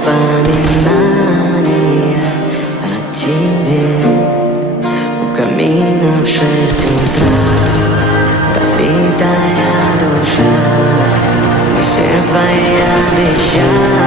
воспоминания о тебе. У камина в 6 утра разбитая душа, и все твои обещания